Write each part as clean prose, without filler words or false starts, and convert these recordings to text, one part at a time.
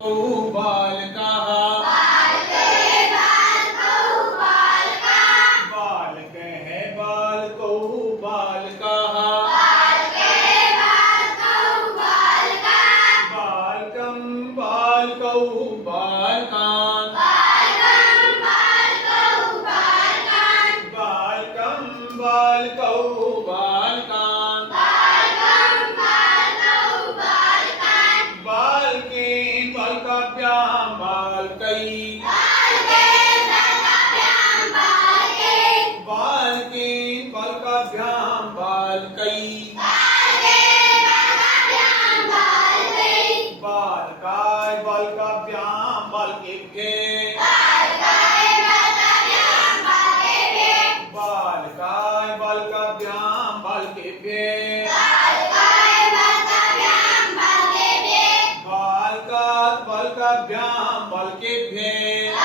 बालकः बालकः बालकौ बालकाः बालकं बालकौ बालकान् बालकं बालकौ बालकान् बालकेन बालकाभ्यां बालकैः बालकेन बालकाभ्यां बालकैः बालकाय बालकाभ्यां बालकेभ्यः बालकाय बालकाभ्यां बालकेभ्यः बालकात् बालकाभ्यां बालकेभ्यः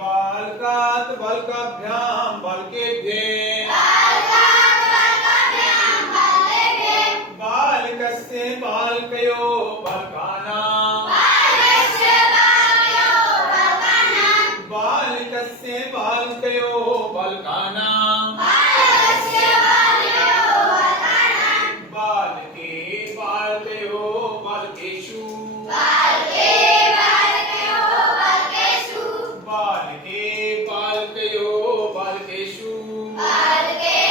बालकात् बालकाभ्यां बालकेभ्यः बालकस्य बालकयो बालकानां बालकस्य बालकयो बालकानां